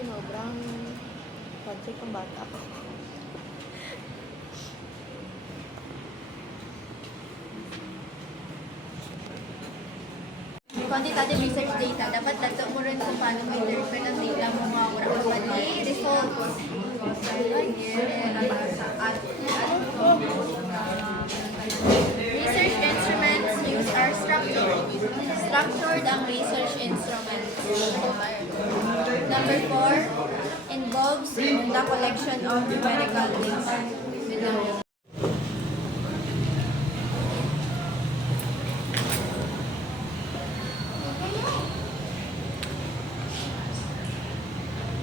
Sobrang project ng bata ko. Quantitative research data, dapat dato mo rin kung paano mo interpret ang data mo mga mali results. Research instruments used are structured. Structured ang research instruments. Number 4, involves the collection of numerical data.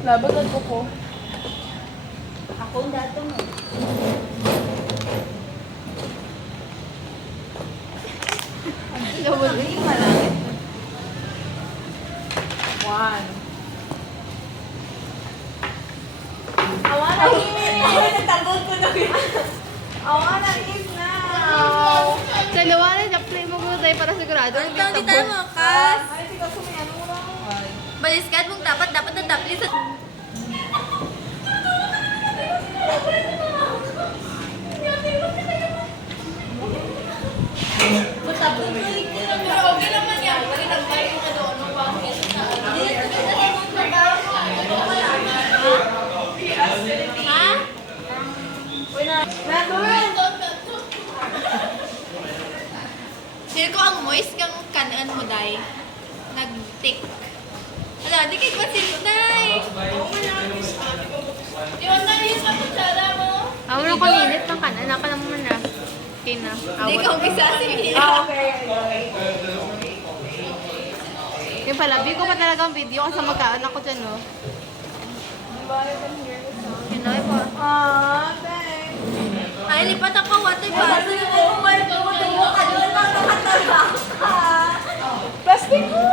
Laban ng ko. Ako ang dato mo. Laban ng malaki. 1. Awa na Nagtanggol ko na yun. Awa na now. Dalawa na, na-play mo muna tayo para sigurado. Ang tawag kita mo, Kas. Ay, tika sumayan mo lang. Baliskat mong dapat na tapos sa... Pero okay naman yan. Pag nag-buy ka doon, bakit? Ha? Sino ko ang moist kang kanan mo, Day? Nag-tick. Ala, di kayo pasit, Day! Di ba na yung kaputsara mo? Ako na kulinit ng kanan. Naka lang muna na. Okay na. Di ka umpisa si Mia. Okay. Yung pala, ko pa talaga ang video kasi magkaan ako dyan, no? Yun na, iba. Thanks. Ay, lipat ako. Water pa. Plastic ko!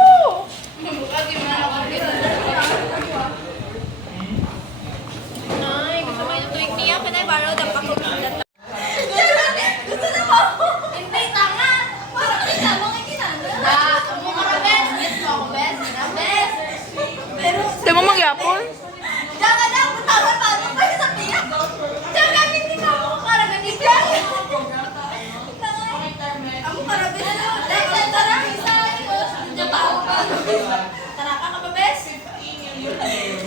Ay, gusto mo yung tuwing niya. Kanay, baro, dapat ko data. Hindi, tanga! Parang kita mo nga kinanda. Ako ka best. Best mo ako, best. Best. Pero, Di mo magyapon? diyan ka na, butawa pa. Ano ba yung sabihan? Diyan ka, hindi ka ako karagan ni Jack. Ako karagan na. Dahil tara, isa. Diyan pa ako. Tara ka ba, best? Best.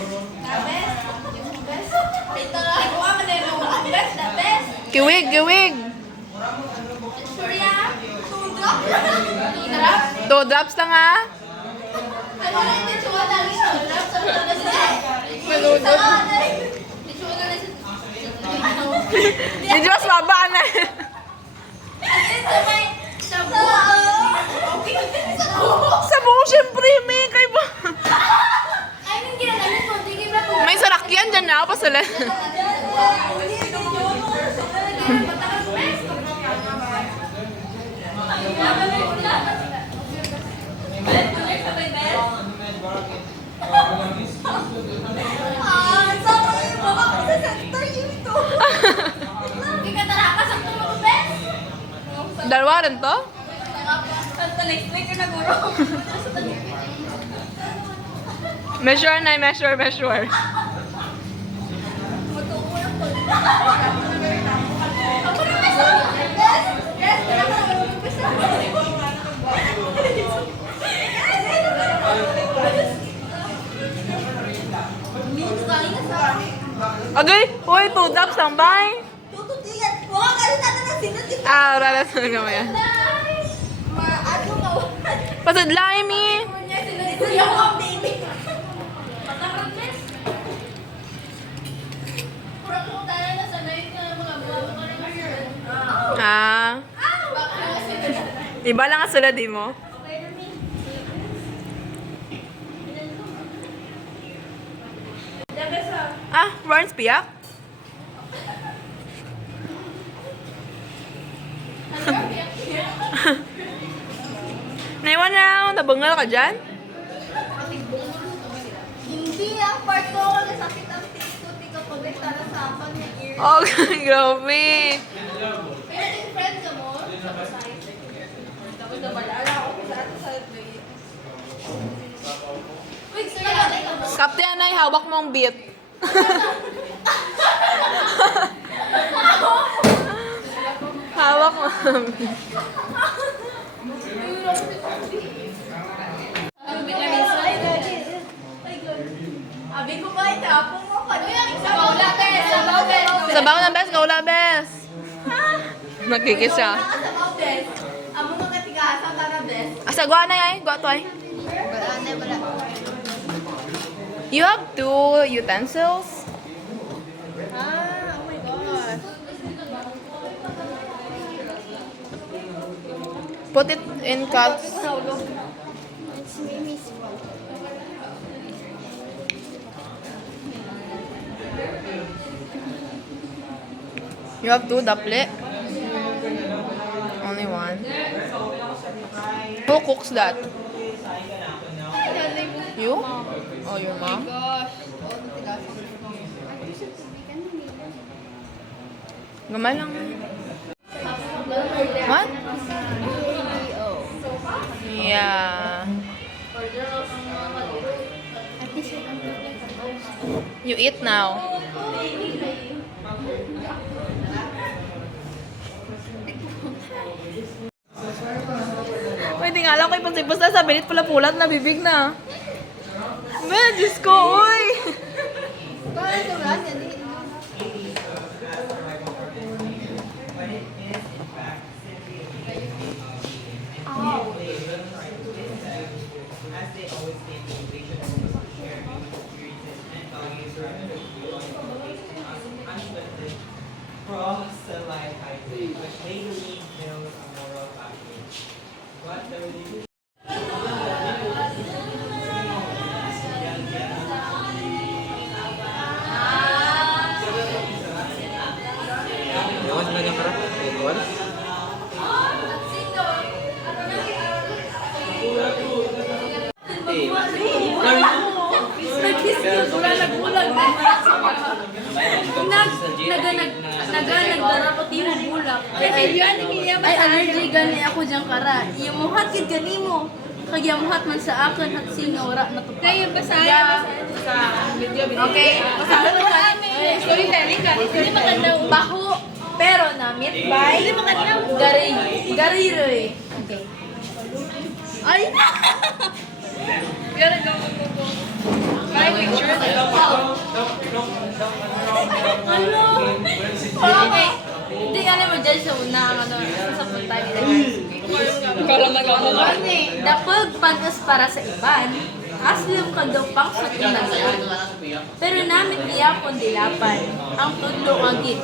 Best. Ito lang. Ako ang manelo. Best na best. Kiwig, kiwig! Surya. Tudrop. Tudrop. 2 drops lang ha? Ano na yung titsura na rin? Tudrop. Sa mga na sila. Malunod. Sa mga na rin. Titsura na rin. Medyo mas maba na. Sa okay. Sa buko, syempre, may kayo ba? Ay, hindi na namin po. Hindi ba po? May sarakyan dyan na ako pasala. Dalawa rin to? Measure na, measure. Okay, uy, 2 drops lang, bye! Ah, wala na talaga mo yan. Pasadlay, mi! Ah. Iba lang ang sila, di mo? Ah, Barnes Piyak? Naiwan na ako, nabangal ka dyan? Hindi ang part ko kasi sakit ang tikot ka pag tara sa akin ng ear. Oh, grabe. Pero yung friend ka mo, tapos nabalala ako sa atin sa Wait, sir, Captain Anay, hawak mong beat. Hawak mo. Abi ko ba itapong mo pa? Sabaw na, bes! Sabaw, bes! Sabaw na, bes. Gaula, bes. Nagkikis siya. Sabaw, bes! Amo nga katigasan ka na, bes! Asa, gwa na yan. Gwa to ay. You have 2 utensils? Ah, oh my gosh. Put it in cups. It's Mimi's fault. You have 2 dapli? Only 1. Who cooks that? You? Oh, your mom? Gosh. Gamay lang. What? Yeah. You eat now. Uy, di nga lang ko ipag-sipos na sa binit pula-pulat na bibig na. Man, Diyos ko, uy! Parang sulat yan. Cross-satellite highway, which legally builds a moral package. But the religious Nagdara ko timo bulak. Ay allergy gani ako diyan kara. Imuhat gid gani mo. Kag yamuhat man sa akin at sino ora na to. Kayo basaya sa video. Okay. Basaya mo kami. Storytelling ka. Hindi maganda baho pero na meet by. Hindi maganda. Gariroy. Okay. Ay. Pero go. Bye picture. Ano? Okay. Hindi ka naman dyan sa una. Sa punta nila guys. Dapag pantas para sa iban. Aslam ka daw pang sa tinagaan. Pero namit iyapon dilapan. Ang tudlo ang gid.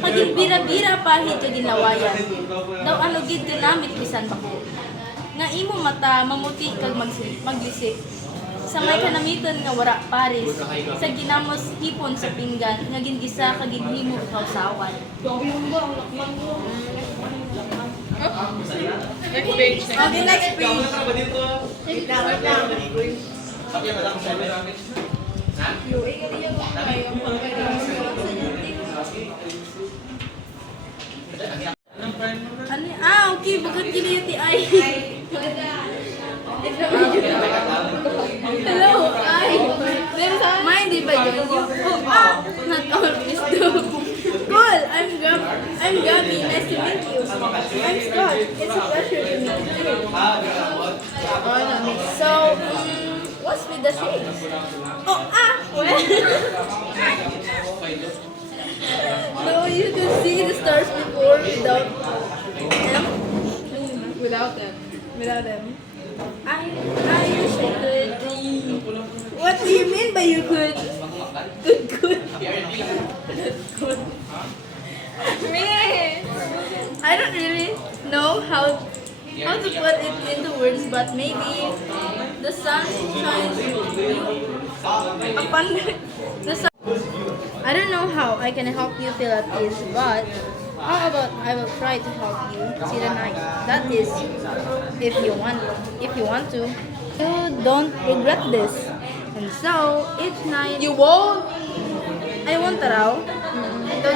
Paging bira-bira pahit ka ginawayan. Daw ano gid ka namit bisan bako. Nga imo mata mamuti kag maglisik. Sa may kanamiton nga wara paris, sa ginamos hipon sa pinggan, nga gingisa kag ginhimo kausawan. Next page. Okay, next page. Ano? Okay, bakit gili ti ay? Hello, ay. Mind di ba yun? Not always do. Cool, I'm Gabby. Nice to meet you. I'm Scott. It's a pleasure to meet you. So, what's with the shades? Oh, well. No, you can see the stars before without them. Without them. I wish I could. What do you mean by you could? Good. Me. I don't really know how to put it into words, but maybe the sun shines upon the sun. I don't know how I can help you feel at ease, but how about I will try to help you see the night. That is, if you want to. You don't regret this. And so, each night... You won't? I won't raw. So,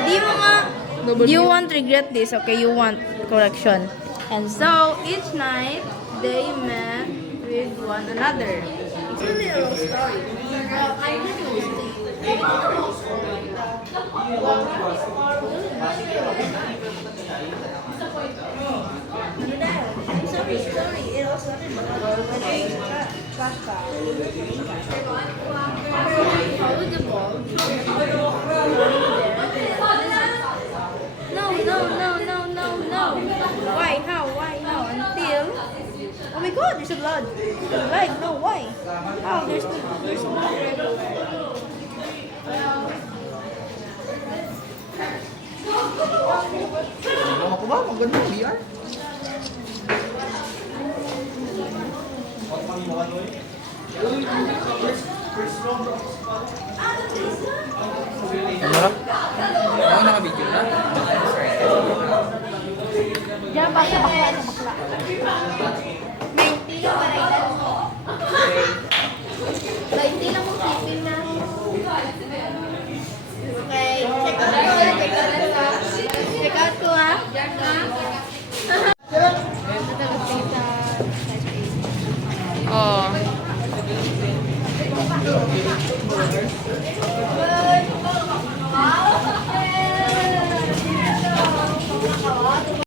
you won't regret this, okay? You want correction. And so, each night, they met with one another. really a long story. I really was sorry. It all started followed the ball. No. Why? How? Until. Oh my God! There's a blood. Like no. Why? How? There's blood everywhere. Ako ba? Maganda ang VR? Ang harap? Ako naka-video na? Diyan ba sa bakla? 90 lang parailan mo. 90 lang mo tipin na. Okay, check out.